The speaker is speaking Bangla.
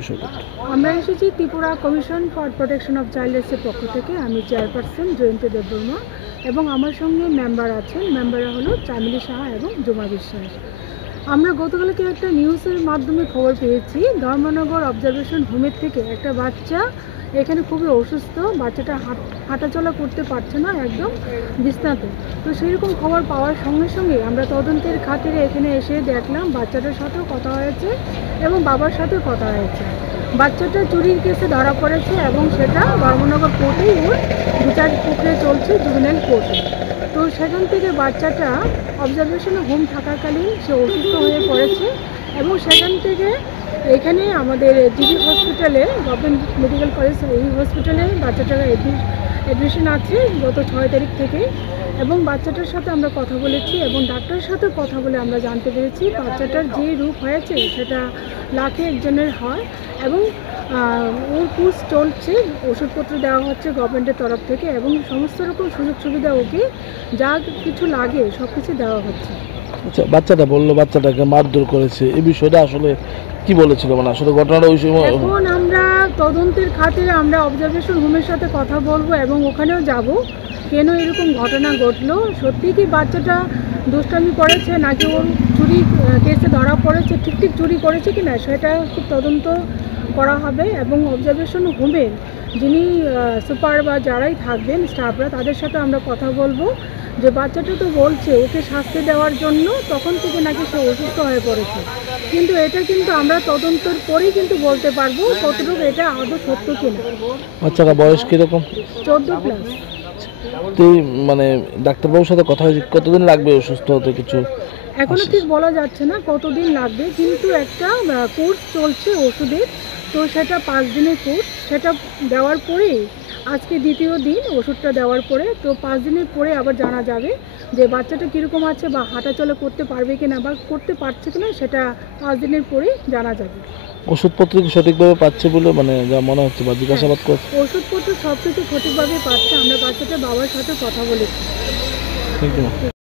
বিষয়টা? আমরা এসেছি Tripura commission for protection of child রাইটসের পক্ষ থেকে। আমি চেয়ারপারসন জয়ন্তী দেববর্মা এবং আমার সঙ্গে মেম্বার আছেন। মেম্বাররা হলো চামেলি সাহা এবং জুমা বিশ্বাস। আমরা গতকালকে একটা নিউজের মাধ্যমে খবর পেয়েছি ধর্মনগর অবজারভেশন হোমের থেকে একটা বাচ্চা এখানে খুবই অসুস্থ, বাচ্চাটা হাঁটাচলা করতে পারছে না, একদম বিছনাতে। তো সেরকম খবর পাওয়ার সঙ্গে সঙ্গে আমরা তদন্তের খাতিরে এখানে এসে দেখলাম বাচ্চাটার সাথেও কথা হয়েছে এবং বাবার সাথেও কথা হয়েছে। বাচ্চাটা চুরির কেসে ধরা পড়েছে এবং সেটা ধর্মনগর কোর্টেই ওর বিচার প্রক্রিয়া চলছে, জুভেনাইল কোর্টে। তো সেখান থেকে বাচ্চাটা অবজারভেশনে হোম থাকাকালীন সে অসুস্থ হয়ে পড়েছে এবং সেখান থেকে এখানে আমাদের জিবি হসপিটালে, গভর্নমেন্ট মেডিকেল কলেজ এই হসপিটালে বাচ্চাটার অ্যাডমিশন আছে গত 6 তারিখ থেকে। এবং বাচ্চাটার সাথে আমরা কথা বলেছি এবং ডাক্তারের সাথে কথা বলে আমরা জানতে পেরেছি বাচ্চাটার যে রূপ হয়েছে সেটা লাখে একজনের হয় এবং ওর কোর্স চলছে, ওষুধপত্র দেওয়া হচ্ছে গভর্নমেন্টের তরফ থেকে এবং সমস্ত রকম সুযোগ সুবিধা ওকে যা কিছু লাগে সব কিছু দেওয়া হচ্ছে। আচ্ছা, বাচ্চাটা বললো বাচ্চাটাকে মারধর করেছে, এই বিষয়টা আসলে কি বলেছিল, মানে আসলে ঘটনাটা ওই সময়? এখন আমরা তদন্তের খাতিরে আমরা অবজারভেশন হোমের সাথে কথা বলবো এবং ওখানেও যাব কেন এরকম ঘটনা ঘটলো, সত্যি কি বাচ্চাটা দুষ্টামি করেছে নাকি ওর চুরি কেসে ধরা পড়েছে, ঠিক চুরি করেছে কি না সেটা খুব তদন্ত করা হবে। এবং অবজারভেশন হোমের যিনি সুপার বা যারাই থাকবেন স্টাফরা তাদের সাথে আমরা কথা বলবো যে বাচ্চাটা তো বলছে ওকে শাস্তি দেওয়ার জন্য তখন থেকে নাকি সে অসুস্থ হয়ে পড়েছে, কিন্তু এটা কিন্তু আমরা তদন্তের পরেই কিন্তু বলতে পারবো কতটুকু এটা আদৌ সত্য কিনা। বাচ্চাটা বয়স কিরকম? 14+। তো মানে ডাক্তারবাবুর সাথে কথা হয়েছে, কতদিন লাগবে অসুস্থ হতে কিছু এখনো ঠিক বলা যাচ্ছে না কতদিন লাগবে, কিন্তু একটা কোর্স চলছে ওষুধের, তো সেটা 5 দিনের কোর্স, সেটা দেওয়ার পরে আজকে দ্বিতীয় দিন ওষুধটা দেওয়ার পরে, তো 5 দিনের পরে আবার জানা যাবে যে বাচ্চাটা কীরকম আছে বা হাঁটাচলা করতে পারবে কিনা বা করতে পারছে কিনা, সেটা 5 দিনের পরেই জানা যাবে। ওষুধপত্র কি সঠিকভাবে পাচ্ছে বলে মানে যা মনে হচ্ছে বা জিজ্ঞাসাবাদ করছে? ওষুধপত্র সব কিছু সঠিকভাবে পাচ্ছে, আমরা বাচ্চাটার বাবার সাথে কথা বলেছি। ঠিক আছে।